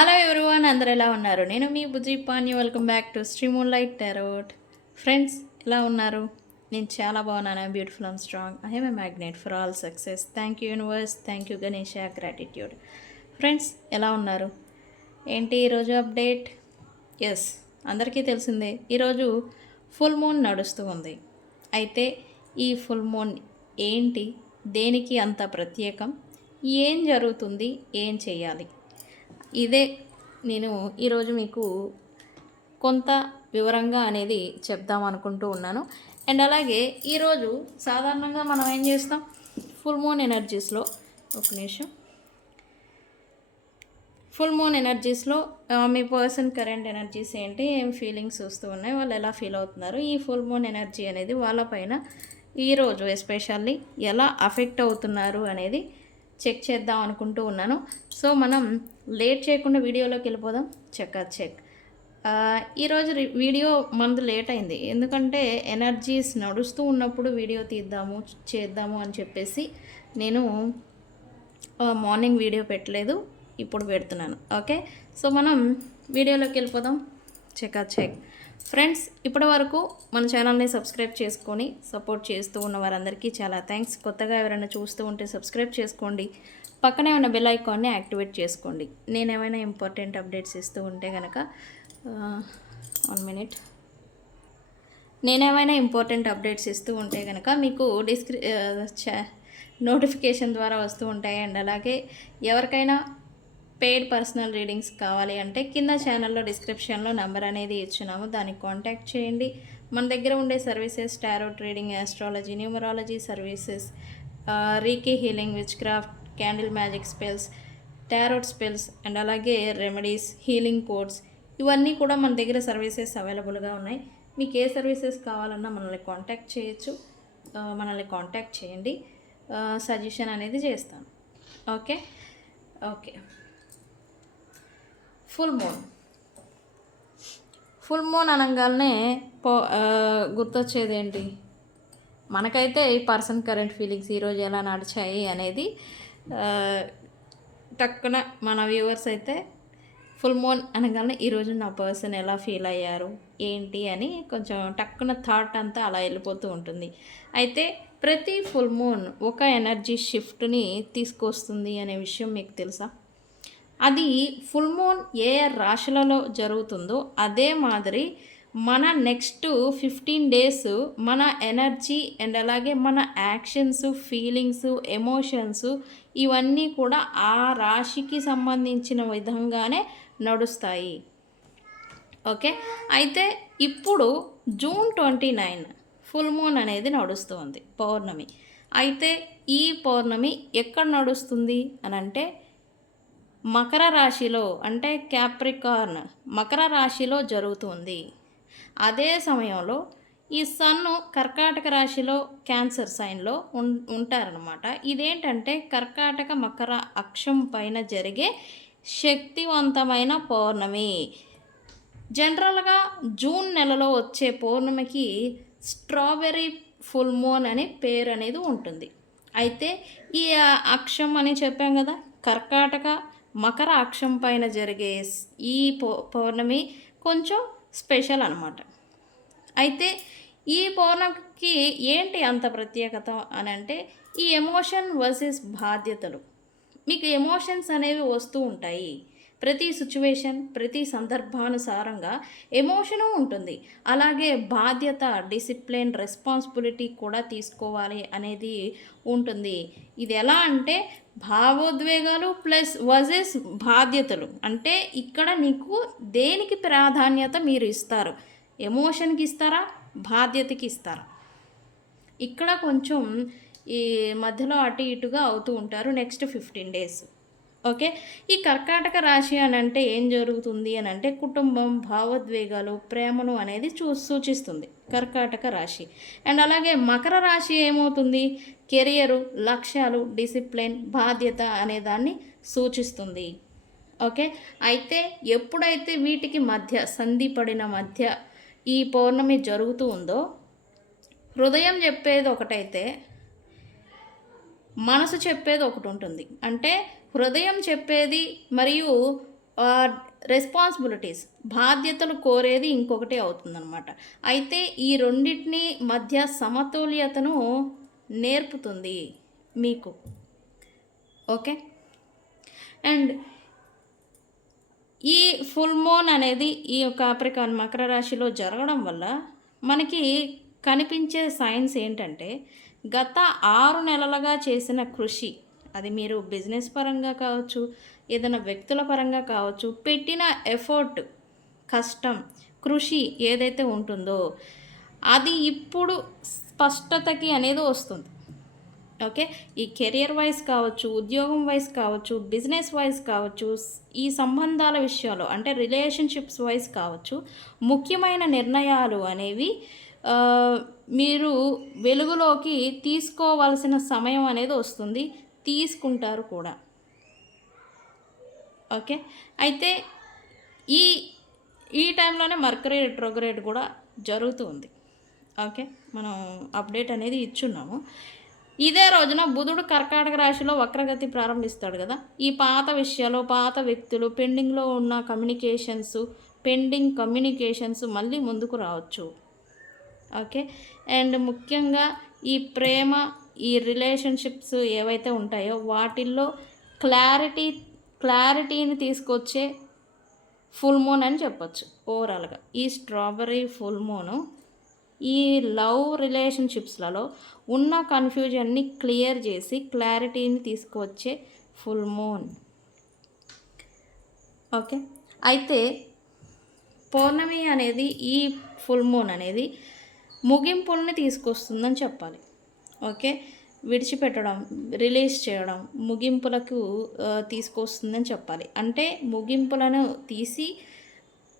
Hello everyone, అందరు ఎలా ఉన్నారు? నేను మీ Bujji Pani. Welcome back to Sri moonlight tarot. Friends, ఎలా ఉన్నారు? నేను చాలా బాగున్నాను. Beautiful and strong. I am a magnet for all success. Thank you universe, thank you Ganesha, gratitude. Friends, ఎలా ఉన్నారు? ఏంటి ఈరోజు అప్డేట్? ఎస్, అందరికీ తెలిసిందే, ఈరోజు ఫుల్ మూన్ నడుస్తూ ఉంది. అయితే ఈ ఫుల్ మూన్ ఏంటి, దేనికి అంత ప్రత్యేకం, ఏం జరుగుతుంది, ఏం చేయాలి, ఇదే నేను ఈరోజు మీకు కొంత వివరంగా అనేది చెప్దాం అనుకుంటూ ఉన్నాను. అండ్ అలాగే ఈరోజు సాధారణంగా మనం ఏం చేస్తాం, ఫుల్ మూన్ ఎనర్జీస్లో ఒక నిమిషం ఫుల్ మూన్ ఎనర్జీస్లో మీ పర్సన్ కరెంట్ ఎనర్జీస్ ఏంటి, ఏం ఫీలింగ్స్ వస్తూ ఉన్నాయి, వాళ్ళు ఎలా ఫీల్ అవుతున్నారు, ఈ ఫుల్ మూన్ ఎనర్జీ అనేది వాళ్ళపైన ఈరోజు ఎస్పెషల్లీ ఎలా అఫెక్ట్ అవుతున్నారు అనేది చెక్ చేద్దాం అనుకుంటూ ఉన్నాను. సో మనం లేట్ చేయకుండా వీడియోలోకి వెళ్ళిపోదాం. చెక్ ఈరోజు వీడియో మనది లేట్ అయింది, ఎందుకంటే ఎనర్జీస్ నడుస్తూ ఉన్నప్పుడు వీడియో చేద్దాము అని చెప్పేసి నేను మార్నింగ్ వీడియో పెట్టలేదు, ఇప్పుడు పెడుతున్నాను. ఓకే, సో మనం వీడియోలోకి వెళ్ళిపోదాం. చెక్ ఫ్రెండ్స్, ఇప్పటి వరకు మన ఛానల్ని సబ్స్క్రైబ్ చేసుకొని సపోర్ట్ చేస్తూ ఉన్న వారందరికీ చాలా థ్యాంక్స్. కొత్తగా ఎవరైనా చూస్తూ ఉంటే సబ్స్క్రైబ్ చేసుకోండి, పక్కనే ఉన్న బెల్ ఐకాన్ని యాక్టివేట్ చేసుకోండి. నేను ఏమైనా ఇంపార్టెంట్ అప్డేట్స్ ఇస్తూ ఉంటే కనుక 1 మినిట్ నేనేమైనా ఇంపార్టెంట్ అప్డేట్స్ ఇస్తూ ఉంటే కనుక మీకు నోటిఫికేషన్ ద్వారా వస్తూ ఉంటాయి. అండ్ అలాగే ఎవరికైనా పెయిడ్ పర్సనల్ రీడింగ్స్ కావాలి అంటే కింద ఛానల్లో డిస్క్రిప్షన్లో నెంబర్ అనేది ఇచ్చున్నాము, దానికి కాంటాక్ట్ చేయండి. మన దగ్గర ఉండే services tarot reading, astrology, numerology services, reiki healing, which craft, candle magic spells, tarot spells, and అలాగే రెమెడీస్, హీలింగ్ కోడ్స్, ఇవన్నీ కూడా మన దగ్గర సర్వీసెస్ అవైలబుల్గా ఉన్నాయి. మీకు ఏ సర్వీసెస్ కావాలన్నా మనల్ని కాంటాక్ట్ చేయొచ్చు, మనల్ని కాంటాక్ట్ చేయండి, సజెషన్ అనేది చేస్తాను. ఓకే. ఫుల్ మూన్ అనగానే గుర్తొచ్చేది ఏంటి మనకైతే, ఈ పర్సన్ కరెంట్ ఫీలింగ్స్ ఈరోజు ఎలా నడిచాయి అనేది టక్కున మన వ్యూవర్స్ అయితే ఫుల్ మూన్ అనగానే ఈరోజు నా పర్సన్ ఎలా ఫీల్ అయ్యారు ఏంటి అని కొంచెం టక్కున థాట్ అంతా అలా వెళ్ళిపోతూ ఉంటుంది. అయితే ప్రతి ఫుల్ మూన్ ఒక ఎనర్జీ షిఫ్ట్ని తీసుకొస్తుంది అనే విషయం మీకు తెలుసా? అది ఫుల్ మూన్ ఏ రాశులలో జరుగుతుందో అదే మాదిరి మన నెక్స్ట్ 15 డేస్ మన ఎనర్జీ అండ్ అలాగే మన యాక్షన్స్, ఫీలింగ్స్, ఎమోషన్స్ ఇవన్నీ కూడా ఆ రాశికి సంబంధించిన విధంగానే నడుస్తాయి. ఓకే, అయితే ఇప్పుడు జూన్ 29 ఫుల్ మూన్ అనేది నడుస్తుంది, పౌర్ణమి. అయితే ఈ పౌర్ణమి ఎక్కడ నడుస్తుంది అని అంటే మకర రాశిలో, అంటే క్యాప్రికార్న్ మకర రాశిలో జరుగుతుంది. అదే సమయంలో ఈ సన్ను కర్కాటక రాశిలో క్యాన్సర్ సైన్లో ఉంటారనమాట. ఇదేంటంటే కర్కాటక మకర అక్షం పైన జరిగే శక్తివంతమైన పౌర్ణమి. జనరల్గా జూన్ నెలలో వచ్చే పౌర్ణమికి స్ట్రాబెర్రీ ఫుల్ మూన్ అనే పేరు అనేది ఉంటుంది. అయితే ఈ అక్షం అని చెప్పాం కదా, కర్కాటక మకర అక్షం పైన జరిగే ఈ పౌర్ణమి కొంచెం స్పెషల్ అనమాట. అయితే ఈ పౌర్ణమికి ఏంటి అంత ప్రత్యేకత అని అంటే, ఈ ఎమోషన్ వర్సెస్ బాధ్యతలు. మీకు ఎమోషన్స్ అనేవి వస్తూ ఉంటాయి, ప్రతి సిచ్యువేషన్, ప్రతి సందర్భానుసారంగా ఎమోషను ఉంటుంది. అలాగే బాధ్యత, డిసిప్లిన్, రెస్పాన్సిబిలిటీ కూడా తీసుకోవాలి అనేది ఉంటుంది. ఇది ఎలా అంటే భావోద్వేగాలు ప్లస్ వర్సెస్ బాధ్యతలు. అంటే ఇక్కడ నీకు దేనికి ప్రాధాన్యత మీరు ఇస్తారు, ఎమోషన్కి ఇస్తారా, బాధ్యతకి ఇస్తారా? ఇక్కడ కొంచెం ఈ మధ్యలో అటు ఇటుగా అవుతూ ఉంటారు నెక్స్ట్ 15 డేస్. ఓకే, ఈ కర్కాటక రాశి అని అంటే ఏం జరుగుతుంది అని అంటే కుటుంబం, భావోద్వేగాలు, ప్రేమను అనేది సూచిస్తుంది కర్కాటక రాశి. అండ్ అలాగే మకర రాశి ఏమవుతుంది, కెరియరు, లక్ష్యాలు, డిసిప్లిన్, బాధ్యత అనే దాన్ని సూచిస్తుంది. ఓకే, అయితే ఎప్పుడైతే వీటికి మధ్య సంధి పడిన మధ్య ఈ పౌర్ణమి జరుగుతూ ఉందో, హృదయం చెప్పేది ఒకటైతే మనసు చెప్పేది ఒకటి ఉంటుంది. అంటే హృదయం చెప్పేది మరియు రెస్పాన్సిబిలిటీస్ బాధ్యతలు కోరేది ఇంకొకటి అవుతుందన్నమాట. అయితే ఈ రెండిటిని మధ్య సమతుల్యతను నేర్పుతుంది మీకు. ఓకే. అండ్ ఈ ఫుల్ మూన్ అనేది ఈ కాప్రికాన్ మకర రాశిలో జరగడం వల్ల మనకి కనిపించే సైన్స్ ఏంటంటే, గత 6 నెలలుగా చేసిన కృషి, అది మీరు బిజినెస్ పరంగా కావచ్చు, ఏదైనా వ్యక్తుల పరంగా కావచ్చు, పెట్టిన ఎఫర్ట్, కష్టం, కృషి ఏదైతే ఉంటుందో అది ఇప్పుడు స్పష్టతకి అనేది వస్తుంది. ఓకే. ఈ కెరియర్ వైజ్ కావచ్చు, ఉద్యోగం వైజ్ కావచ్చు, బిజినెస్ వైజ్ కావచ్చు, ఈ సంబంధాల విషయాలు అంటే రిలేషన్షిప్స్ వైజ్ కావచ్చు, ముఖ్యమైన నిర్ణయాలు అనేవి మీరు వెలుగులోకి తీసుకోవాల్సిన సమయం అనేది వస్తుంది. తీసుకుంటారు కూడా. ఓకే. అయితే ఈ ఈ టైంలోనే మర్కరీ రెట్రోగ్రేడ్ కూడా జరుగుతూ ఉంది. ఓకే. మనం అప్డేట్ అనేది ఇచ్చున్నాము. ఇదే రోజున బుధుడు కర్కాటక రాశిలో వక్రగతి ప్రారంభిస్తాడు కదా. ఈ పాత విషయాలు, పాత వ్యక్తులు, పెండింగ్లో ఉన్న పెండింగ్ కమ్యూనికేషన్స్ మళ్ళీ ముందుకు రావచ్చు. ఓకే. అండ్ ముఖ్యంగా ఈ ప్రేమ, ఈ రిలేషన్షిప్స్ ఏవైతే ఉంటాయో వాటిల్లో క్లారిటీని తీసుకొచ్చే ఫుల్ మూన్ అని చెప్పొచ్చు ఓవరాల్గా. ఈ స్ట్రాబెర్రీ ఫుల్ మూను ఈ లవ్ రిలేషన్షిప్స్లలో ఉన్న కన్ఫ్యూజన్ని క్లియర్ చేసి క్లారిటీని తీసుకువచ్చే ఫుల్ మూన్. ఓకే. అయితే పౌర్ణమి అనేది, ఈ ఫుల్ మూన్ అనేది ముగింపుల్ని తీసుకొస్తుందని చెప్పాలి. ఓకే. విడిచిపెట్టడం, రిలీజ్ చేయడం, ముగింపులకు తీసుకొస్తుందని చెప్పాలి. అంటే ముగింపులను తీసి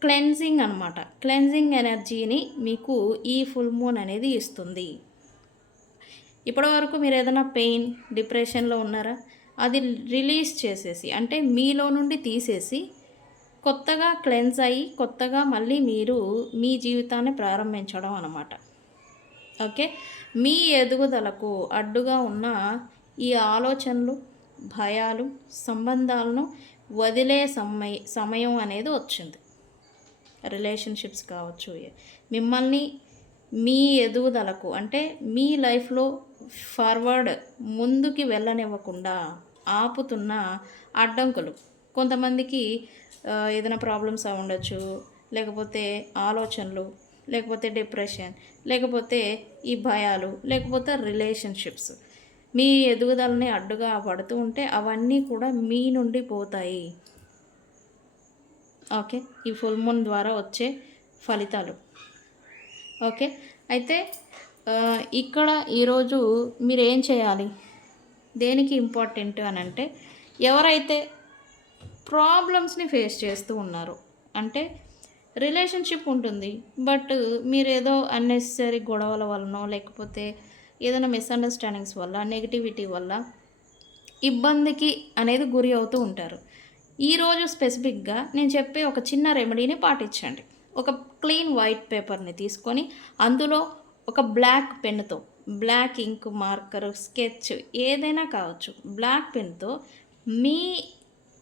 క్లెన్జింగ్ అనమాట. క్లెన్జింగ్ ఎనర్జీని మీకు ఈ ఫుల్ మూన్ అనేది ఇస్తుంది. ఇప్పటివరకు మీరు ఏదైనా పెయిన్, డిప్రెషన్లో ఉన్నారా, అది రిలీజ్ చేసేసి, అంటే మీలో నుండి తీసేసి కొత్తగా క్లెన్స్ అయ్యి కొత్తగా మళ్ళీ మీరు మీ జీవితాన్ని ప్రారంభించడం అన్నమాట. ఓకే. మీ ఎదుగుదలకు అడ్డుగా ఉన్న ఈ ఆలోచనలు, భయాలు, సంబంధాలను వదిలే సమయం అనేది వచ్చింది. రిలేషన్షిప్స్ కావచ్చు, మిమ్మల్ని మీ ఎదుగుదలకు అంటే మీ లైఫ్లో ఫార్వర్డ్ ముందుకి వెళ్ళనివ్వకుండా ఆపుతున్న అడ్డంకులు. కొంతమందికి ఏదైనా ప్రాబ్లమ్స్ ఉండొచ్చు, లేకపోతే ఆలోచనలు, లేకపోతే డిప్రెషన్, లేకపోతే ఈ భయాలు, లేకపోతే రిలేషన్షిప్స్ మీ ఎదుగుదలని అడ్డుగా పడుతూ ఉంటే అవన్నీ కూడా మీ నుండి పోతాయి. ఓకే. ఈ ఫుల్ మూన్ ద్వారా వచ్చే ఫలితాలు. ఓకే. అయితే ఇక్కడ ఈరోజు మీరు ఏం చేయాలి, దేనికి ఇంపార్టెంట్ అని అంటే, ఎవరైతే ప్రాబ్లమ్స్ని ఫేస్ చేస్తూ ఉన్నారు, అంటే రిలేషన్షిప్ ఉంటుంది బట్ మీరు ఏదో అన్నెసరీ గొడవల వలనో, లేకపోతే ఏదైనా మిస్అండర్స్టాండింగ్స్ వల్ల, నెగిటివిటీ వల్ల ఇబ్బందికి అనేది గురి అవుతూ ఉంటారు. ఈరోజు స్పెసిఫిక్గా నేను చెప్పే ఒక చిన్న రెమెడీని పాటించండి. ఒక క్లీన్ వైట్ పేపర్ని తీసుకొని అందులో ఒక బ్లాక్ పెన్నుతో, బ్లాక్ ఇంక్, మార్కర్, స్కెచ్ ఏదైనా కావచ్చు, బ్లాక్ పెన్తో మీ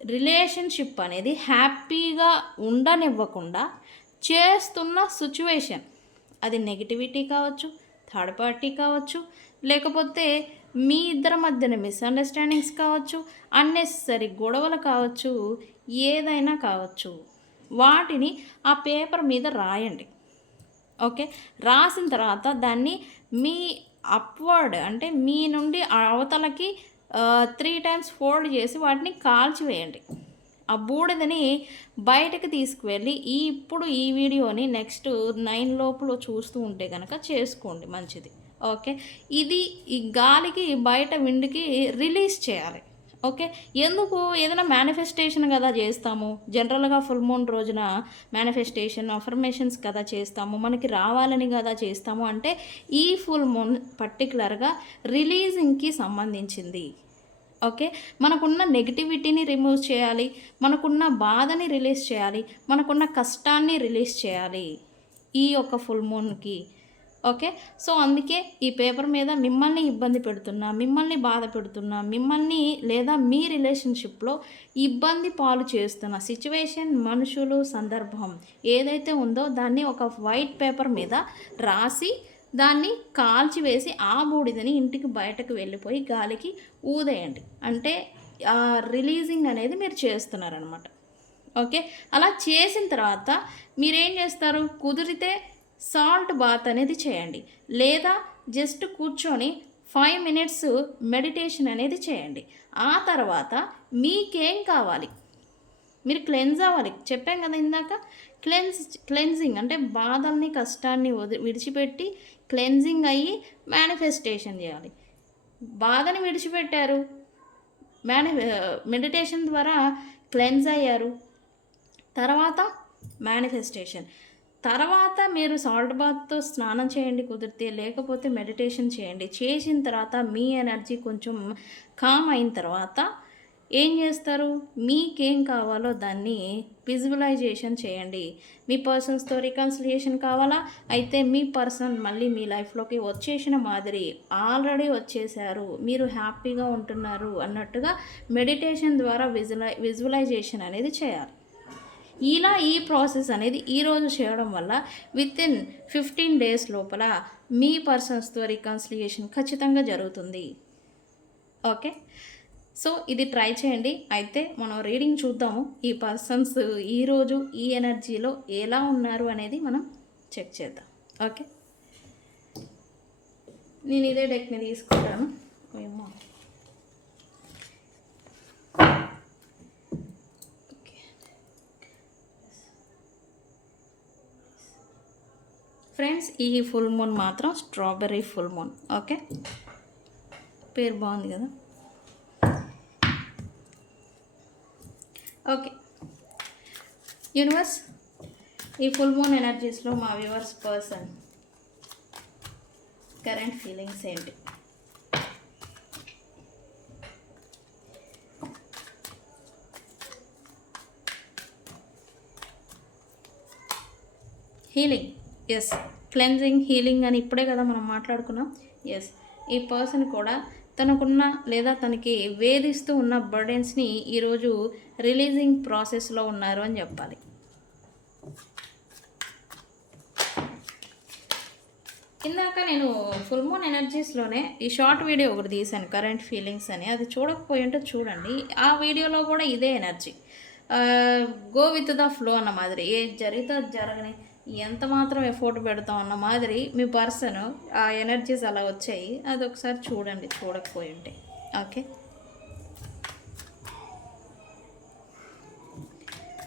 రిలేషన్షిప్ అనేది హ్యాపీగా ఉండనివ్వకుండా చేస్తున్న సిచ్యువేషన్, అది నెగిటివిటీ కావచ్చు, థర్డ్ పార్టీ కావచ్చు, లేకపోతే మీ ఇద్దరి మధ్యన మిస్అండర్స్టాండింగ్స్ కావచ్చు, అన్నెసరీ గొడవలు కావచ్చు, ఏదైనా కావచ్చు, వాటిని ఆ పేపర్ మీద రాయండి. ఓకే. రాసిన తర్వాత దాన్ని మీ అప్వర్డ్ అంటే మీ నుండి అవతలకి 3 times ఫోల్డ్ చేసి వాటిని కాల్చివేయండి. ఆ బూడిదని బయటకు తీసుకువెళ్ళి ఇప్పుడు ఈ వీడియోని నెక్స్ట్ 9 లోపల చూస్తూ ఉంటే కనుక చేసుకోండి, మంచిది. ఓకే. ఇది ఈ గాలికి బయట విండ్కి రిలీజ్ చేయాలి. ఓకే. ఎందుకు, ఏదైనా మేనిఫెస్టేషన్ కదా చేస్తాము, జనరల్గా ఫుల్ మూన్ రోజున మేనిఫెస్టేషన్, అఫర్మేషన్స్ కదా చేస్తాము, మనకి రావాలని కదా చేస్తాము. అంటే ఈ ఫుల్ మూన్ పర్టికులర్గా రిలీజింగ్కి సంబంధించింది. ఓకే. మనకున్న నెగిటివిటీని రిమూవ్ చేయాలి, మనకున్న బాధని రిలీజ్ చేయాలి, మనకున్న కష్టాన్ని రిలీజ్ చేయాలి ఈ యొక్క ఫుల్ మూన్కి. ఓకే. సో, అందుకే ఈ పేపర్ మీద మిమ్మల్ని ఇబ్బంది పెడుతున్నా, మిమ్మల్ని బాధ పెడుతున్నా, మిమ్మల్ని లేదా మీ రిలేషన్‌షిప్‌లో ఇబ్బంది పాలు చేస్తున్న సిట్యుయేషన్, మనుషులు, సందర్భం ఏదైతే ఉందో దాన్ని ఒక వైట్ పేపర్ మీద రాసి, దాన్ని కాల్చివేసి, ఆ బూడిదని ఇంటికి బయటకు వెళ్ళిపోయి గాలికి ఊదేయండి. అంటే రిలీజింగ్ అనేది మీరు చేస్తున్నారనమాట. ఓకే. అలా చేసిన తర్వాత మీరేం చేస్తారు, కుదిరితే సాల్ట్ బాత్ అనేది చేయండి. లేదా జస్ట్ కూర్చొని 5 మినిట్స్ మెడిటేషన్ అనేది చేయండి. ఆ తర్వాత మీకేం కావాలి, మీరు క్లెన్స్ అవ్వాలి. చెప్పాం కదా ఇందాక, క్లెన్జింగ్ అంటే బాధల్ని, కష్టాన్ని విడిచిపెట్టి క్లెన్జింగ్ అయ్యి మేనిఫెస్టేషన్ చేయాలి. బాధని విడిచిపెట్టారు, మేని మెడిటేషన్ ద్వారా క్లెన్స్ అయ్యారు. తర్వాత మేనిఫెస్టేషన్. తర్వాత మీరు సాల్ట్ బాత్‌తో స్నానం చేయండి కుదిరితే, లేకపోతే మెడిటేషన్ చేయండి. చేసిన తర్వాత మీ ఎనర్జీ కొంచెం కామ్ అయిన తర్వాత ఏం చేస్తారు, మీకేం కావాలో దాన్ని విజువలైజేషన్ చేయండి. మీ పర్సన్స్‌తో రికన్సిలియేషన్ కావాలా? అయితే మీ పర్సన్ మళ్ళీ మీ లైఫ్‌లోకి వచ్చేసిన మాదిరి, ఆల్రెడీ వచ్చేసారు, మీరు హ్యాపీగా ఉంటున్నారు అన్నట్టుగా మెడిటేషన్ ద్వారా విజువలైజేషన్ అనేది చేయాలి. ఇలా ఈ ప్రాసెస్ అనేది ఈరోజు చేయడం వల్ల వితిన్ 15 డేస్ లోపల మీ పర్సన్స్‌తో రికన్సిలియేషన్ ఖచ్చితంగా జరుగుతుంది. ఓకే. సో, ఇది ట్రై చేయండి. అయితే మనం రీడింగ్ చూద్దాము. ఈ పర్సన్స్ ఈరోజు ఈ ఎనర్జీలో ఎలా ఉన్నారు అనేది మనం చెక్ చేద్దాం. ఓకే. నేను ఇదే డెక్‌ని తీసుకుంటాను. ఏమో ఫ్రెండ్స్, ఈ ఫుల్ మూన్ మాత్రం స్ట్రాబెర్రీ ఫుల్ మూన్. ఓకే. పేరు బాగుంది కదా. ఓకే. యూనివర్స్, ఈ ఫుల్ మూన్ ఎనర్జీస్లో మా వ్యూవర్స్ పర్సన్ కరెంట్ ఫీలింగ్స్ ఏంటి? Healing, yes. క్లెన్జింగ్, హీలింగ్ అని ఇప్పుడే కదా మనం మాట్లాడుకున్నాం. ఎస్, ఈ పర్సన్ కూడా తనకున్న లేదా తనకి వేధిస్తూ ఉన్న బర్డెన్స్ని ఈరోజు రిలీజింగ్ ప్రాసెస్లో ఉన్నారు అని చెప్పాలి. ఇందాక నేను ఫుల్ మూన్ ఎనర్జీస్లోనే ఈ షార్ట్ వీడియో ఒకటి తీశాను, కరెంట్ ఫీలింగ్స్ అని. అది చూడకపోయి ఉంటే చూడండి. ఆ వీడియోలో కూడా ఇదే energy, go with the flow అన్న మాదిరి, ఏ జరిగితే జరగని, ఎంత మాత్రం ఎఫోర్ట్ పెడతాం అన్న మాదిరి మీ పర్సన్ ఆ ఎనర్జీస్ అలా వచ్చాయి. అది ఒకసారి చూడండి చూడకపోయి ఉంటే. ఓకే.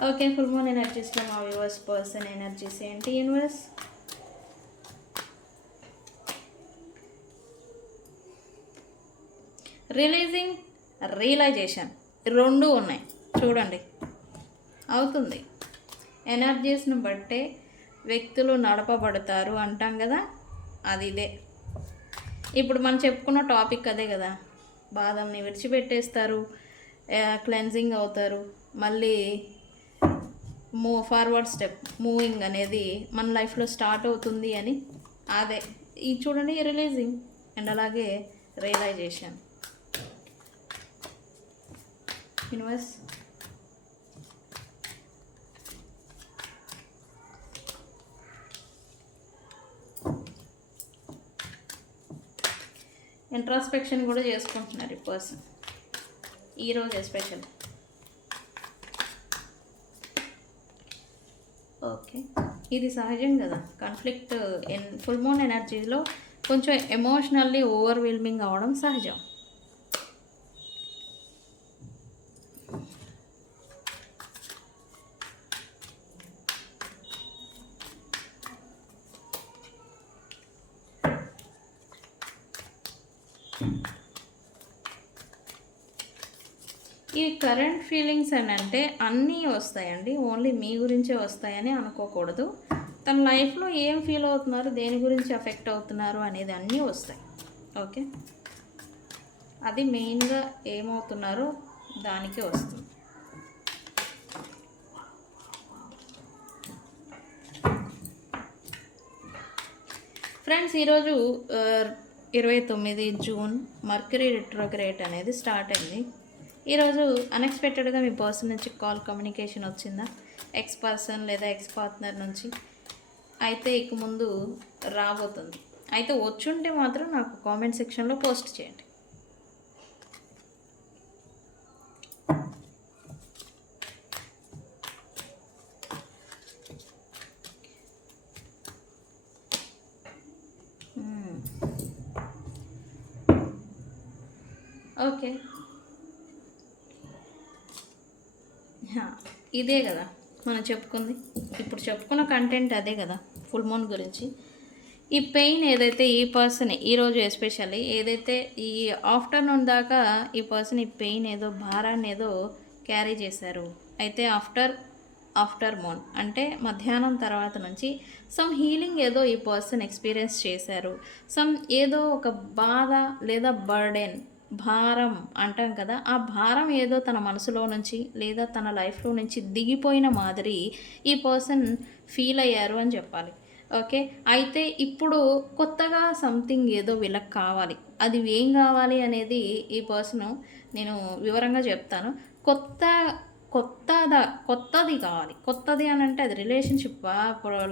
ఓకే, ఫుల్ మూన్ ఎనర్జీస్లో మా వ్యూవర్స్ పర్సన్ ఎనర్జీస్ ఏంటి? యూనివర్స్, రిలీజింగ్, రియలైజేషన్ రెండు ఉన్నాయి చూడండి. అవుతుంది. ఎనర్జీస్ని బట్టే వ్యక్తులు నడపబడతారు అంటాం కదా, అది ఇదే. ఇప్పుడు మనం చెప్పుకున్న టాపిక్ అదే కదా. బాధల్ని విడిచిపెట్టేస్తారు, క్లెన్జింగ్ అవుతారు, మళ్ళీ ఫార్వర్డ్ స్టెప్ మూవింగ్ అనేది మన లైఫ్లో స్టార్ట్ అవుతుంది అని. అదే ఈ చూడండి, రిలీజింగ్ అండ్ అలాగే రియలైజేషన్. యూనివర్స్, ఇంట్రాస్పెక్షన్ కూడా చేసుకుంటున్నారు ఈ పర్సన్ ఈరోజు ఎస్పెషల్. ఓకే, ఇది సహజం కదా. కాన్ఫ్లిక్ట్ ఫుల్ మూన్ ఎనర్జీలో కొంచెం ఎమోషనల్లీ ఓవర్వెల్మింగ్ అవ్వడం సహజం. ఈ కరెంట్ ఫీలింగ్స్ అని అంటే అన్నీ వస్తాయండి, ఓన్లీ మీ గురించే వస్తాయని అనుకోకూడదు. తన లైఫ్లో ఏం ఫీల్ అవుతున్నారు, దేని గురించి ఎఫెక్ట్ అవుతున్నారు అనేది అన్నీ వస్తాయి. ఓకే, అది మెయిన్గా ఏమవుతున్నారో దానికే వస్తుంది. ఫ్రెండ్స్ ఈరోజు 29 జూన్ మర్క్యూరీ రెట్రోగ్రేడ్ అనేది స్టార్ట్ అయింది. ఈరోజు అన్ఎక్స్పెక్టెడ్గా మీ పర్సన్ నుంచి కాల్ కమ్యూనికేషన్ వచ్చిందా, ఎక్స్ పర్సన్ లేదా ఎక్స్ పార్ట్నర్ నుంచి అయితే ఇక ముందు రాబోతుంది. అయితే వచ్చుంటే మాత్రం నాకు కామెంట్ సెక్షన్లో పోస్ట్ చేయండి. ఓకే, ఇదే కదా మనం చెప్పుకుంది. ఇప్పుడు చెప్పుకున్న కంటెంట్ అదే కదా, ఫుల్ మూన్ గురించి. ఈ పెయిన్ ఏదైతే ఈ పర్సన్ ఈరోజు ఎస్పెషల్లీ ఏదైతే ఈ ఆఫ్టర్నూన్ దాకా ఈ పర్సన్ ఈ పెయిన్ ఏదో భారాన్ని ఏదో క్యారీ చేశారు. అయితే ఆఫ్టర్ మూన్ అంటే మధ్యాహ్నం తర్వాత నుంచి సమ్ హీలింగ్ ఏదో ఈ పర్సన్ ఎక్స్పీరియన్స్ చేశారు. సమ్ ఏదో ఒక బాధ లేదా బర్డెన్, భారం అంటాం కదా, ఆ భారం ఏదో తన మనసులో నుంచి లేదా తన లైఫ్లో నుంచి దిగిపోయిన మాదిరి ఈ పర్సన్ ఫీల్ అయ్యారు అని చెప్పాలి. ఓకే, అయితే ఇప్పుడు కొత్తగా సంథింగ్ ఏదో వీళ్ళకి కావాలి. అది ఏం కావాలి అనేది ఈ పర్సన్ నేను వివరంగా చెప్తాను. కొత్తది కావాలి. కొత్తది అని అంటే అది రిలేషన్షిప్పా,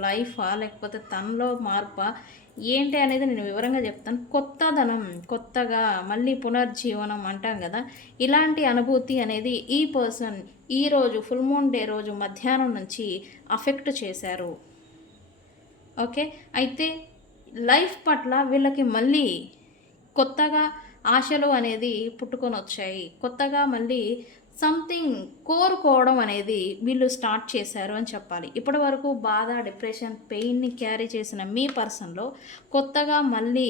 లైఫా, లేకపోతే తనలో మార్పా ఏంటి అనేది నేను వివరంగా చెప్తాను. కొత్తదనం, కొత్తగా మళ్ళీ పునర్జీవనం అంటాం కదా, ఇలాంటి అనుభూతి అనేది ఈ పర్సన్ ఈరోజు ఫుల్ మూన్ డే రోజు మధ్యాహ్నం నుంచి అఫెక్ట్ చేశారు. ఓకే, అయితే లైఫ్ పట్ల వీళ్ళకి మళ్ళీ కొత్తగా ఆశలు అనేది పుట్టుకొని వచ్చాయి. కొత్తగా మళ్ళీ సంథింగ్ కోరుకోవడం అనేది వీళ్ళు స్టార్ట్ చేశారు అని చెప్పాలి. ఇప్పటి వరకు బాధ, డిప్రెషన్, పెయిన్ని క్యారీ చేసిన మీ పర్సన్లో కొత్తగా మళ్ళీ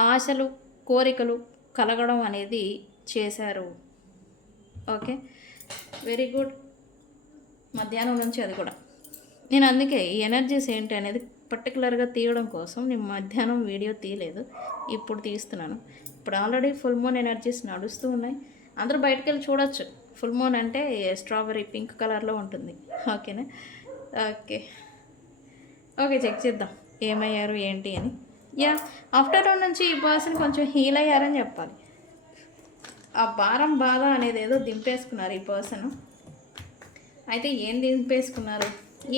ఆశలు, కోరికలు కలగడం అనేది చేశారు. Okay, very good. మధ్యాహ్నం నుంచి అది కూడా నేను అందుకే ఈ ఎనర్జీస్ ఏంటి అనేది పర్టికులర్గా తీయడం కోసం నేను మధ్యాహ్నం వీడియో తీయలేదు, ఇప్పుడు తీస్తున్నాను. ఇప్పుడు ఆల్రెడీ ఫుల్ మూన్ ఎనర్జీస్ నడుస్తూ ఉన్నాయి. అందరూ బయటకు వెళ్ళి చూడొచ్చు. ఫుల్ మూన్ అంటే స్ట్రాబెర్రీ పింక్ కలర్లో ఉంటుంది. ఓకేనా? ఓకే ఓకే, చెక్ చేద్దాం ఏమయ్యారు ఏంటి అని. యా, ఆఫ్టర్నూన్ నుంచి ఈ పర్సన్ కొంచెం హీల్ అయ్యారని చెప్పాలి. ఆ భారం, బాధ అనేది ఏదో దింపేసుకున్నారు ఈ పర్సన్. అయితే ఏం దింపేసుకున్నారు,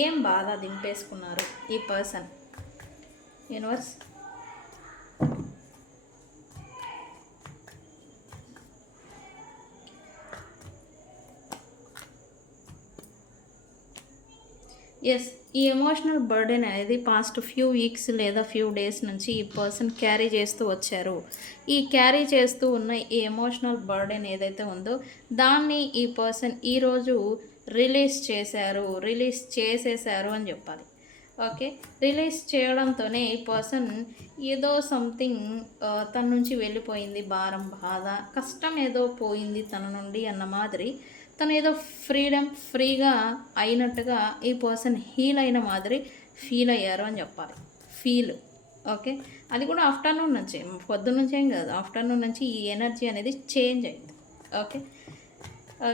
ఏం బాధ దింపేసుకున్నారు ఈ పర్సన్? యూనివర్స్, ఎస్, ఈ ఎమోషనల్ బర్డెన్ అనేది పాస్ట్ ఫ్యూ వీక్స్ లేదా ఫ్యూ డేస్ నుంచి ఈ పర్సన్ క్యారీ చేస్తూ వచ్చారు. ఈ క్యారీ చేస్తూ ఉన్న ఈ ఎమోషనల్ బర్డెన్ ఏదైతే ఉందో దాన్ని ఈ పర్సన్ ఈరోజు రిలీజ్ చేసేసారు అని చెప్పాలి. ఓకే, రిలీజ్ చేయడంతోనే ఈ పర్సన్ ఏదో సంథింగ్ తన నుంచి వెళ్ళిపోయింది, భారం, బాధ, కష్టం ఏదో పోయింది తన నుండి అన్న మాదిరి, తను ఏదో ఫ్రీగా అయినట్టుగా ఈ పర్సన్ హీల్ అయిన మాదిరి ఫీల్ అయ్యారు అని చెప్పాలి. ఓకే, అది కూడా ఆఫ్టర్నూన్ నుంచి, పొద్దున్న నుంచి ఏం కాదు, ఆఫ్టర్నూన్ నుంచి ఈ ఎనర్జీ అనేది చేంజ్ అయింది.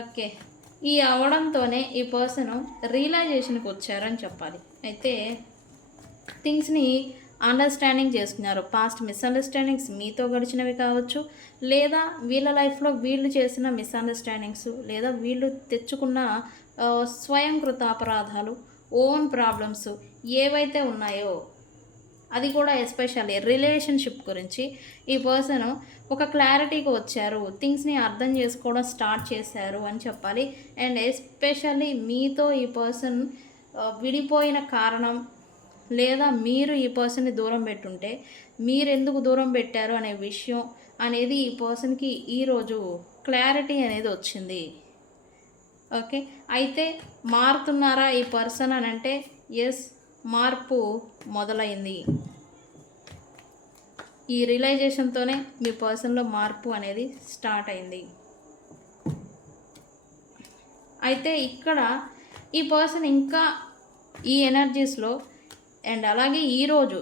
ఓకే, ఈ అవడంతోనే ఈ పర్సన్ రియలైజేషన్కి వచ్చారని చెప్పాలి. అయితే థింగ్స్ని అండర్స్టాండింగ్ చేసుకున్నారు. పాస్ట్ మిస్అండర్స్టాండింగ్స్ మీతో గడిచినవి కావచ్చు, లేదా వీళ్ళ లైఫ్లో వీళ్ళు చేసిన మిస్అండర్స్టాండింగ్స్, లేదా వీళ్ళు తెచ్చుకున్న స్వయంకృత అపరాధాలు, ఓన్ ప్రాబ్లమ్స్ ఏవైతే ఉన్నాయో అది కూడా ఎస్పెషల్లీ రిలేషన్షిప్ గురించి ఈ పర్సన్ ఒక క్లారిటీకి వచ్చారు. థింగ్స్ని అర్థం చేసుకోవడం స్టార్ట్ చేశారు అని చెప్పాలి. అండ్ ఎస్పెషల్లీ మీతో ఈ పర్సన్ విడిపోయిన కారణం, లేదా మీరు ఈ పర్సన్ని దూరం పెట్టుంటే మీరు ఎందుకు దూరం పెట్టారు అనే విషయం అనేది ఈ పర్సన్కి ఈరోజు క్లారిటీ అనేది వచ్చింది. ఓకే, అయితే మారుతున్నారా ఈ పర్సన్ అని అంటే ఎస్, మార్పు మొదలైంది. ఈ రియలైజేషన్తోనే మీ పర్సన్లో మార్పు అనేది స్టార్ట్ అయింది. అయితే ఇక్కడ ఈ పర్సన్ ఇంకా ఈ ఎనర్జీస్లో అండ్ అలాగే ఈరోజు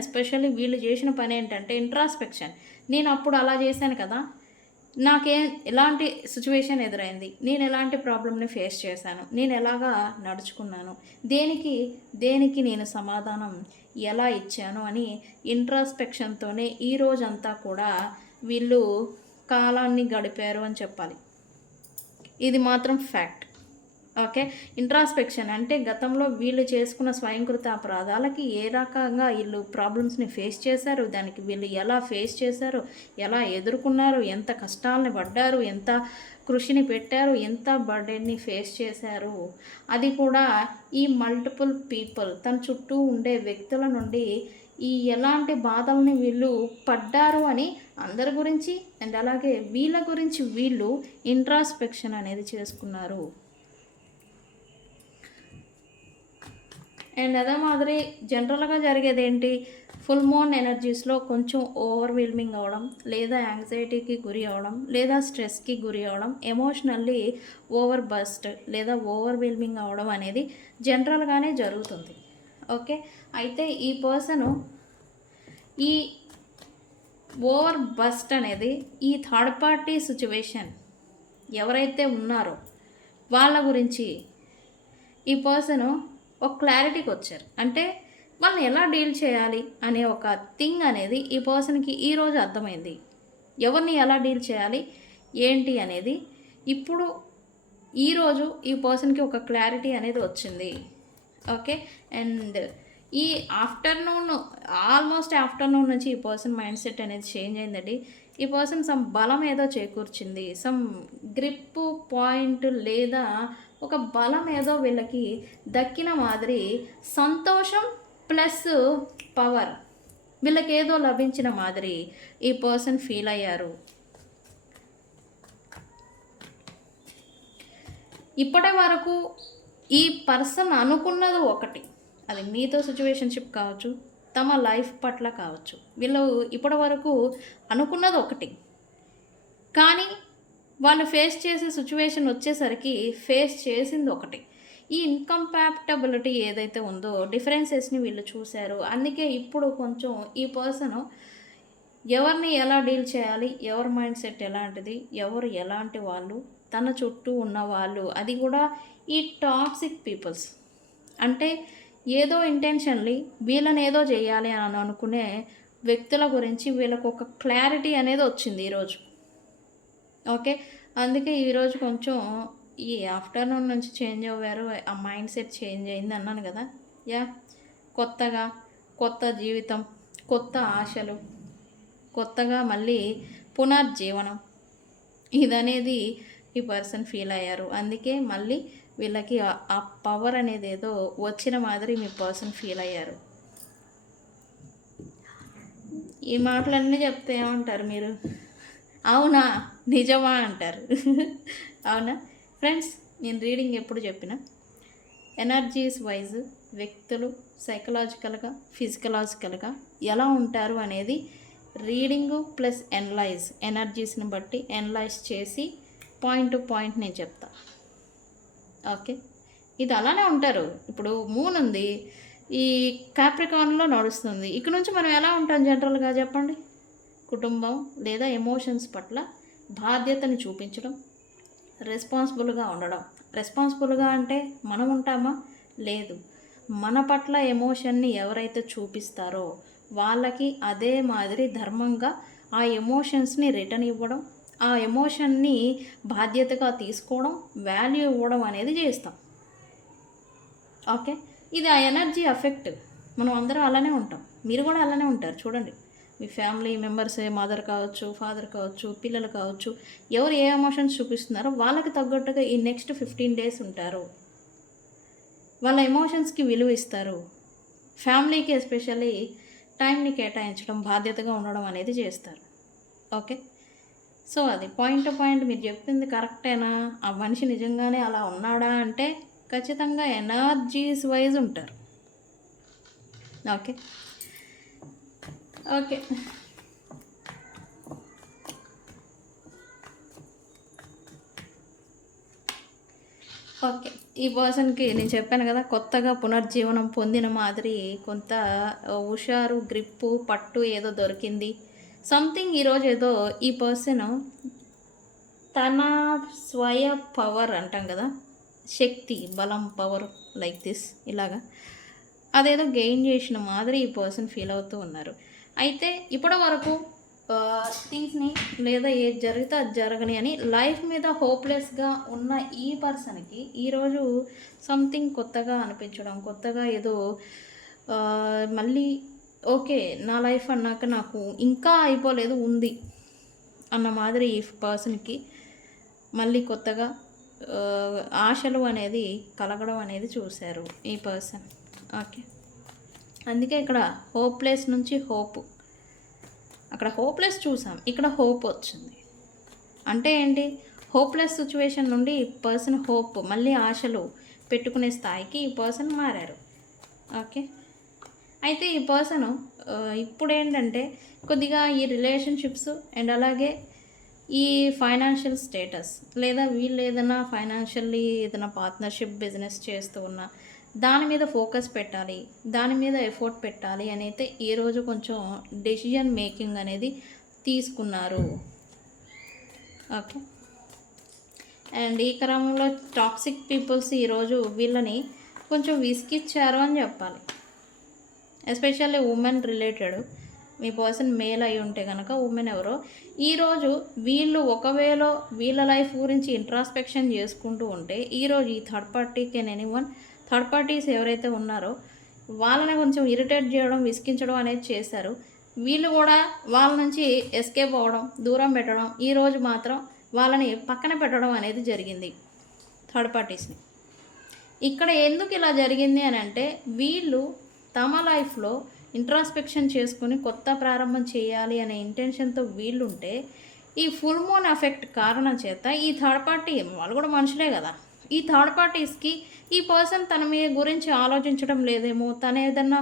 ఎస్పెషల్లీ వీళ్ళు చేసిన పని ఏంటంటే ఇంట్రాస్పెక్షన్. నేను అప్పుడు అలా చేశాను కదా, ఎలాంటి సిచ్యువేషన్ ఎదురైంది, నేను ఎలాంటి ప్రాబ్లమ్ని ఫేస్ చేశాను, నేను ఎలాగా నడుచుకున్నాను, దేనికి నేను సమాధానం ఎలా ఇచ్చాను అని ఇంట్రాస్పెక్షన్తోనే ఈరోజంతా కూడా వీళ్ళు కాలాన్ని గడిపారు అని చెప్పాలి. ఇది మాత్రం ఫ్యాక్ట్. ఓకే. ఇంట్రాస్పెక్షన్ అంటే గతంలో వీళ్ళు చేసుకున్న స్వయంకృత అపరాధాలకి ఏ రకంగా వీళ్ళు ప్రాబ్లమ్స్ని ఫేస్ చేశారు, దానికి వీళ్ళు ఎలా ఫేస్ చేశారు, ఎలా ఎదుర్కొన్నారు, ఎంత కష్టాలని పడ్డారు, ఎంత కృషిని పెట్టారు, ఎంత బర్డెన్ని ఫేస్ చేశారు, అది కూడా ఈ మల్టిపుల్ పీపుల్ తన చుట్టూ ఉండే వ్యక్తుల నుండి ఈ ఎలాంటి బాధల్ని వీళ్ళు పడ్డారు అని అందరి గురించి అండ్ అలాగే వీళ్ళ గురించి వీళ్ళు ఇంట్రాస్పెక్షన్ అనేది చేసుకున్నారు. అండ్ అదే మాదిరి జనరల్గా జరిగేది ఏంటి, ఫుల్ మూన్ ఎనర్జీస్లో కొంచెం ఓవర్వెల్మింగ్ అవ్వడం, లేదా యాంగ్జైటీకి గురి అవ్వడం, లేదా స్ట్రెస్కి గురి అవ్వడం, ఎమోషనల్లీ ఓవర్ బస్ట్ లేదా ఓవర్వెల్మింగ్ అవ్వడం అనేది జనరల్గానే జరుగుతుంది. ఓకే. అయితే ఈ పర్సను ఈ ఓవర్ బస్ట్ అనేది ఈ థర్డ్ పార్టీ సిచ్యువేషన్ ఎవరైతే ఉన్నారో వాళ్ళ గురించి ఈ పర్సను ఒక క్లారిటీకి వచ్చారు. అంటే వాళ్ళని ఎలా డీల్ చేయాలి అనే ఒక థింగ్ అనేది ఈ పర్సన్కి ఈరోజు అర్థమైంది. ఎవరిని ఎలా డీల్ చేయాలి ఏంటి అనేది ఇప్పుడు ఈరోజు ఈ పర్సన్కి ఒక క్లారిటీ అనేది వచ్చింది. ఓకే. అండ్ ఈ ఆల్మోస్ట్ ఆఫ్టర్నూన్ నుంచి ఈ పర్సన్ మైండ్ సెట్ అనేది చేంజ్ అయిందండి. ఈ పర్సన్ సమ్ బలం ఏదో చేకూర్చింది, సమ్ గ్రిప్ పాయింట్ లేదా ఒక బలం ఏదో వీళ్ళకి దక్కిన మాదిరి సంతోషం ప్లస్ పవర్ వీళ్ళకి ఏదో లభించిన మాదిరి ఈ పర్సన్ ఫీల్ అయ్యారు. ఇప్పటి వరకు ఈ పర్సన్ అనుకున్నది ఒకటి, అది మీతో సిచ్యువేషన్షిప్ కావచ్చు, తమ లైఫ్ పట్ల కావచ్చు, వీళ్ళు ఇప్పటి వరకు అనుకున్నది ఒకటి, కానీ వాళ్ళు ఫేస్ చేసే సిచ్యువేషన్ వచ్చేసరికి ఫేస్ చేసింది ఒకటి. ఈ ఇన్కంపాటబిలిటీ ఏదైతే ఉందో డిఫరెన్సెస్ని వీళ్ళు చూశారు. అందుకే ఇప్పుడు కొంచెం ఈ పర్సను ఎవరిని ఎలా డీల్ చేయాలి, ఎవరి మైండ్ సెట్ ఎలాంటిది, ఎవరు ఎలాంటి వాళ్ళు, తన చుట్టూ ఉన్న వాళ్ళు, అది కూడా ఈ టాక్సిక్ పీపుల్స్ అంటే ఏదో ఇంటెన్షన్లీ వీళ్ళని ఏదో చేయాలి అని అనుకునే వ్యక్తుల గురించి వీళ్ళకు ఒక క్లారిటీ అనేది వచ్చింది ఈరోజు. ఓకే. అందుకే ఈరోజు కొంచెం ఈ ఆఫ్టర్నూన్ నుంచి చేంజ్ అవ్వారు, ఆ మైండ్ సెట్ చేంజ్ అయింది అన్నాను కదా. కొత్తగా కొత్త జీవితం, కొత్త ఆశలు, కొత్తగా మళ్ళీ పునర్జీవనం ఇదనేది ఈ పర్సన్ ఫీల్ అయ్యారు. అందుకే మళ్ళీ వీళ్ళకి ఆ పవర్ అనేది ఏదో వచ్చిన మాదిరి మీ పర్సన్ ఫీల్ అయ్యారు. ఈ మాటలన్నీ చెప్తే ఏమంటారు మీరు, అవునా నిజమా అంటారు. అవునా ఫ్రెండ్స్, నేను రీడింగ్ ఎప్పుడు చెప్పిన ఎనర్జీస్ వైజ్ వ్యక్తులు సైకలాజికల్గా ఫిజికలాజికల్గా ఎలా ఉంటారు అనేది రీడింగు ప్లస్ ఎనర్జీస్ని బట్టి ఎనలైజ్ చేసి పాయింట్ టు పాయింట్ నేను చెప్తా. ఓకే. ఇది అలానే ఉంటారు. ఇప్పుడు మూన్ ఉంది, ఈ క్యాప్రికాన్లో నడుస్తుంది. ఇక్కడ నుంచి మనం ఎలా ఉంటాం జనరల్గా చెప్పండి, కుటుంబం లేదా ఎమోషన్స్ పట్ల బాధ్యతని చూపించడం, రెస్పాన్సిబుల్గా ఉండడం. రెస్పాన్సిబుల్గా అంటే మనం ఉంటామా, లేదు. మన పట్ల ఎమోషన్ని ఎవరైతే చూపిస్తారో వాళ్ళకి అదే మాదిరి ధర్మంగా ఆ ఎమోషన్స్ని రిటర్న్ ఇవ్వడం, ఆ ఎమోషన్ని బాధ్యతగా తీసుకోవడం, వాల్యూ ఇవ్వడం అనేది చేస్తాం. ఓకే. ఇది ఆ ఎనర్జీ ఎఫెక్ట్. మనం అందరం అలానే ఉంటాం, మీరు కూడా అలానే ఉంటారు. చూడండి, మీ ఫ్యామిలీ మెంబర్స్, మదర్ కావచ్చు, ఫాదర్ కావచ్చు, పిల్లలు కావచ్చు, ఎవరు ఏ ఎమోషన్స్ చూపిస్తున్నారో వాళ్ళకి తగ్గట్టుగా ఈ నెక్స్ట్ 15 days ఉంటారు. వాళ్ళ ఎమోషన్స్కి విలువ ఇస్తారు. ఫ్యామిలీకి ఎస్పెషల్లీ టైంని కేటాయించడం, బాధ్యతగా ఉండడం అనేది చేస్తారు. ఓకే. సో అది పాయింట్ టు పాయింట్ మీరు చెప్పింది కరెక్టేనా, ఆ మనిషి నిజంగానే అలా ఉన్నాడా అంటే ఖచ్చితంగా ఎనర్జీస్ వైజ్ ఉంటారు. ఓకే. ఓకే. ఓకే. ఈ పర్సన్కి నేను చెప్పాను కదా, కొత్తగా పునర్జీవనం పొందిన మాదిరి కొంత హుషారు, గ్రిప్పు, పట్టు ఏదో దొరికింది సంథింగ్. ఈరోజు ఏదో ఈ పర్సన్ తన స్వయ పవర్ అంటాం కదా, శక్తి, బలం, పవర్ లైక్ దిస్, ఇలాగా అదేదో గెయిన్ చేసిన మాదిరి ఈ పర్సన్ ఫీల్ అవుతూ ఉన్నారు. అయితే ఇప్పటి వరకు థింగ్స్ని లేదా ఏది జరిగితే అది జరగని అని లైఫ్ మీద హోప్లెస్గా ఉన్న ఈ పర్సన్కి ఈరోజు సంథింగ్ కొత్తగా అనిపించడం, కొత్తగా ఏదో మళ్ళీ ఓకే నా లైఫ్ అన్నాక నాకు ఇంకా అయిపోలేదు ఉంది అన్న మాదిరి ఈ పర్సన్కి మళ్ళీ కొత్తగా ఆశలు అనేది కలగడం అనేది చూశారు ఈ పర్సన్. ఓకే, అందుకే ఇక్కడ హోప్లెస్ నుంచి హోప్, అక్కడ హోప్లెస్ చూసాం, ఇక్కడ హోప్ వచ్చింది. అంటే ఏంటి, హోప్లెస్ సిచ్యువేషన్ నుండి ఈ పర్సన్ హోప్ మళ్ళీ ఆశలు పెట్టుకునే స్థాయికి ఈ పర్సన్ మారారు. ఓకే, అయితే ఈ పర్సన్ ఇప్పుడు ఏంటంటే కొద్దిగా ఈ రిలేషన్షిప్స్ అండ్ అలాగే ఈ ఫైనాన్షియల్ స్టేటస్ లేదా వీళ్ళు ఏదైనా ఫైనాన్షియల్లీ ఏదైనా పార్ట్నర్షిప్ బిజినెస్ చేస్తూ ఉన్నా దాని మీద ఫోకస్ పెట్టాలి, దాని మీద ఎఫర్ట్ పెట్టాలి అని అయితే ఈరోజు కొంచెం డెసిజన్ మేకింగ్ అనేది తీసుకున్నారు. ఓకే, అండ్ ఈ క్రమంలో టాక్సిక్ పీపుల్స్ ఈరోజు వీళ్ళని కొంచెం విసిగిచ్చారు అని చెప్పాలి. ఎస్పెషల్లీ ఉమెన్ రిలేటెడ్, మీ పర్సన్ మేల్ అయి ఉంటే కనుక ఉమెన్ ఎవరో ఈరోజు వీళ్ళు ఒకవేళ వీళ్ళ లైఫ్ గురించి ఇంట్రాస్పెక్షన్ చేసుకుంటూ ఉంటే ఈరోజు ఈ third party can anyone, third parties ఎవరైతే ఉన్నారో వాళ్ళని కొంచెం ఇరిటేట్ చేయడం, విసిగించడం అనేది చేశారు. వీళ్ళు కూడా వాళ్ళ నుంచి ఎస్కేప్ అవ్వడం, దూరం పెట్టడం, ఈరోజు మాత్రం వాళ్ళని పక్కన పెట్టడం అనేది జరిగింది థర్డ్ పార్టీస్ని. ఇక్కడ ఎందుకు ఇలా జరిగింది అని అంటే వీళ్ళు తమ లైఫ్లో ఇంట్రాస్పెక్షన్ చేసుకుని కొత్త ప్రారంభం చేయాలి అనే ఇంటెన్షన్తో వీళ్ళుంటే ఈ ఫుల్ మూన్ ఎఫెక్ట్ కారణం చేత ఈ థర్డ్ పార్టీ, వాళ్ళు కూడా మనుషులే కదా, ఈ థర్డ్ పార్టీస్కి ఈ పర్సన్ తన మీ గురించి ఆలోచించడం లేదేమో, తను ఏదన్నా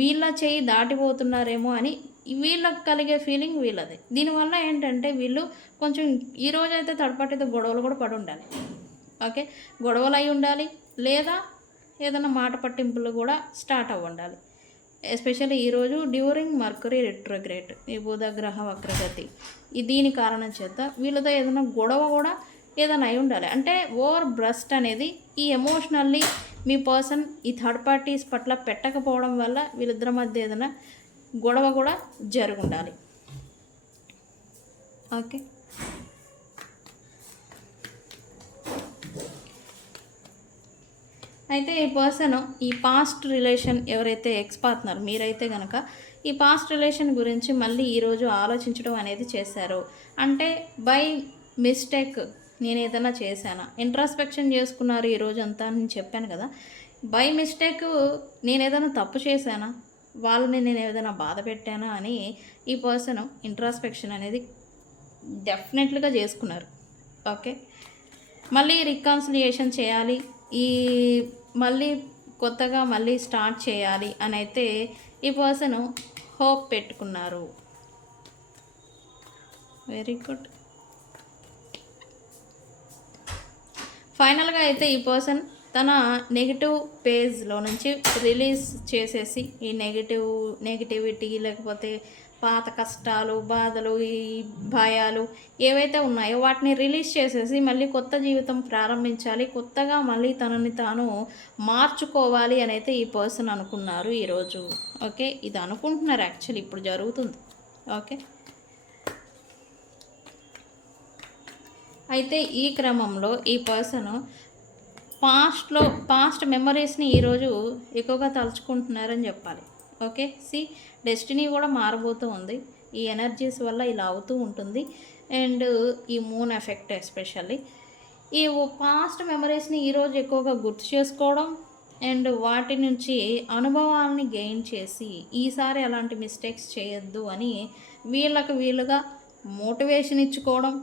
వీళ్ళ చేయి దాటిపోతున్నారేమో అని వీళ్ళకి కలిగే ఫీలింగ్ వీళ్ళది. దీనివల్ల ఏంటంటే వీళ్ళు కొంచెం ఈరోజైతే థర్డ్ పార్టీతో గొడవలు కూడా పడి ఉండాలి. ఓకే, గొడవలు అయి ఉండాలి లేదా ఏదైనా మాట పట్టింపులు కూడా స్టార్ట్ అవ్వ ఉండాలి. ఎస్పెషల్లీ ఈరోజు డ్యూరింగ్ మర్కరీ రెట్రోగ్రేడ్, ఈ బుధ గ్రహ వక్రగతి, దీని కారణం చేత వీళ్ళతో ఏదైనా గొడవ కూడా ఏదైనా అయి ఉండాలి. అంటే ఓవర్ బ్రస్ట్ అనేది ఈ ఎమోషనల్లీ మీ పర్సన్ ఈ థర్డ్ పార్టీస్ పట్ల పెట్టకపోవడం వల్ల వీళ్ళిద్దరి మధ్య ఏదైనా గొడవ కూడా జరుగుండాలి. ఓకే, అయితే ఈ పర్సన్ ఈ పాస్ట్ రిలేషన్ ఎవరైతే ఎక్స్ పార్ట్నర్ మీరైతే కనుక ఈ పాస్ట్ రిలేషన్ గురించి మళ్ళీ ఈరోజు ఆలోచించడం అనేది చేశారు. అంటే బై మిస్టేక్ నేను ఏదైనా చేశానా, ఇంట్రాస్పెక్షన్ చేసుకున్నారు ఈరోజు అంతా అని చెప్పాను కదా. బై మిస్టేక్ నేను ఏదైనా తప్పు చేశానా, వాళ్ళని నేను ఏదైనా బాధ పెట్టానా అని ఈ పర్సన్ ఇంట్రాస్పెక్షన్ అనేది డెఫినెట్లీగా చేసుకున్నారు. ఓకే, మళ్ళీ రికన్సిలియేషన్ చేయాలి, ఈ మళ్ళీ కొత్తగా మళ్ళీ స్టార్ట్ చేయాలి అని అయితే ఈ పర్సన్ హోప్ పెట్టుకున్నారు. Very good. ఫైనల్గా అయితే ఈ పర్సన్ తన నెగిటివ్ పేజ్లో నుంచి రిలీజ్ చేసేసి ఈ నెగిటివిటీ లేకపోతే పాత కష్టాలు, బాధలు, ఈ భయాలు ఏవైతే ఉన్నాయో వాటిని రిలీజ్ చేసేసి మళ్ళీ కొత్త జీవితం ప్రారంభించాలి, కొత్తగా మళ్ళీ తనని తాను మార్చుకోవాలి అని అయితే ఈ పర్సన్ అనుకున్నారు ఈరోజు. ఓకే, ఇది అనుకుంటున్నారు యాక్చువల్లీ, ఇప్పుడు జరుగుతుంది. ఓకే, అయితే ఈ క్రమంలో ఈ పర్సన్ పాస్ట్ మెమరీస్ని ఈరోజు ఎక్కువగా తలుచుకుంటున్నారని చెప్పాలి. ఓకే, డెస్టినీ కూడా మారబోతూ ఉంది. ఈ ఎనర్జీస్ వల్ల ఇలా అవుతూ ఉంటుంది. అండ్ ఈ మూన్ ఎఫెక్ట్ ఎస్పెషల్లీ ఈ పాస్ట్ మెమరీస్ని ఈరోజు ఎక్కువగా గుర్తు చేసుకోవడం అండ్ వాటి నుంచి అనుభవాలని గెయిన్ చేసి ఈసారి అలాంటి మిస్టేక్స్ చేయొద్దు అని వీళ్ళుగా మోటివేషన్ ఇచ్చుకోవడం.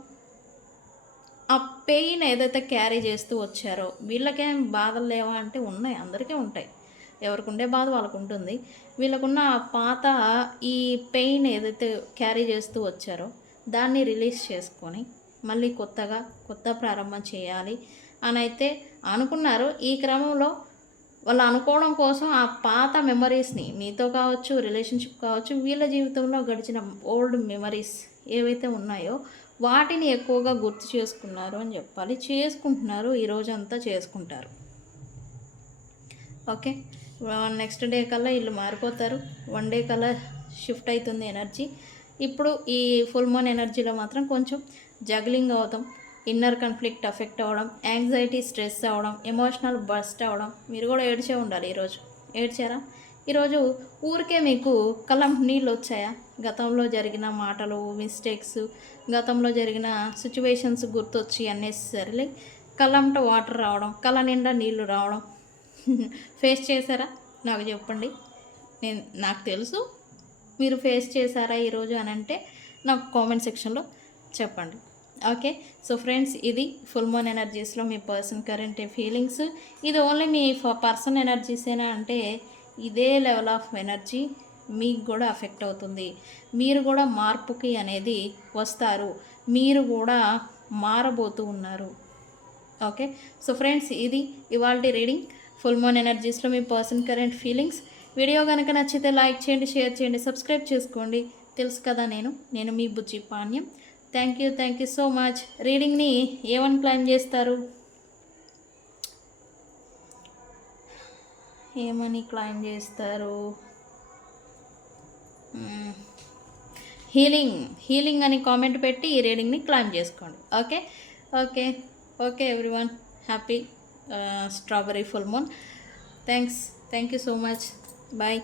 ఆ పెయిన్ ఏదైతే క్యారీ చేస్తూ వచ్చారో వీళ్ళకేం బాధలు లేవా అంటే ఉన్నాయి, అందరికీ ఉంటాయి, ఎవరికి ఉండే బాధ వాళ్ళకు ఉంటుంది. వీళ్ళకున్న పాత ఈ పెయిన్ ఏదైతే క్యారీ చేస్తూ వచ్చారో దాన్ని రిలీజ్ చేసుకొని మళ్ళీ కొత్త ప్రారంభం చేయాలి అని అయితే అనుకున్నారు. ఈ క్రమంలో వాళ్ళు అనుకోవడం కోసం ఆ పాత మెమరీస్ని మీతో కావచ్చు, రిలేషన్షిప్ కావచ్చు, వీళ్ళ జీవితంలో గడిచిన ఓల్డ్ మెమరీస్ ఏవైతే ఉన్నాయో వాటిని ఎక్కువగా గుర్తు చేసుకున్నారు అని చెప్పాలి. చేసుకుంటున్నారు, ఈరోజంతా చేసుకుంటారు. ఓకే, నెక్స్ట్ డే కల్లా వీళ్ళు మారిపోతారు. 1 డే కల్లా షిఫ్ట్ అవుతుంది ఎనర్జీ. ఇప్పుడు ఈ ఫుల్ మూన్ ఎనర్జీలో మాత్రం కొంచెం జగ్లింగ్ అవుతాం, ఇన్నర్ కాన్ఫ్లిక్ట్ అఫెక్ట్ అవ్వడం, యాంగ్జైటీ స్ట్రెస్ అవ్వడం, ఎమోషనల్ బస్ట్ అవ్వడం. మీరు కూడా ఏడ్చే ఉండాలి ఈరోజు. ఏడ్చారా? ఈరోజు ఊరికే మీకు కళ్ళం నీళ్ళు వచ్చాయా? గతంలో జరిగిన మాటలు, మిస్టేక్స్, గతంలో జరిగిన సిచ్యువేషన్స్ గుర్తొచ్చి అన్నెసరీలీ కళ్ళంట వాటర్ రావడం, కళ్ళ నిండా నీళ్ళు రావడం ఫేస్ చేశారా? నాకు చెప్పండి. నాకు తెలుసు మీరు ఫేస్ చేశారా ఈరోజు అని అంటే నాకు కామెంట్ సెక్షన్లో చెప్పండి. ఓకే, సో ఫ్రెండ్స్, ఇది ఫుల్ మూన్ ఎనర్జీస్లో మీ పర్సన్ కరెంట్ ఫీలింగ్స్. ఇది ఓన్లీ మీ పర్సన్ ఎనర్జీసేనా అంటే ఇదే లెవెల్ ఆఫ్ ఎనర్జీ మీకు కూడా అఫెక్ట్ అవుతుంది. మీరు కూడా మార్పుకి అనేది వస్తారు, మీరు కూడా మారబోతూ ఉన్నారు. ఓకే, సో ఫ్రెండ్స్, ఇది ఇవాల్టి రీడింగ్ ఫుల్ మూన్ ఎనర్జీస్లో మీ పర్సన్ కరెంట్ ఫీలింగ్స్. వీడియో కనుక నచ్చితే లైక్ చేయండి, షేర్ చేయండి, సబ్స్క్రైబ్ చేసుకోండి. తెలుసు కదా నేను మీ Bujji Panyam. Thank you so much. రీడింగ్ని ఏమని ప్లాన్ చేస్తారు? ఏమని క్లైమ్ చేస్తారు? హీలింగ్ అని కామెంట్ పెట్టి ఈ రీడింగ్ని క్లైమ్ చేసుకోండి. Okay okay okay everyone, happy strawberry full moon. Thank you so much. Bye.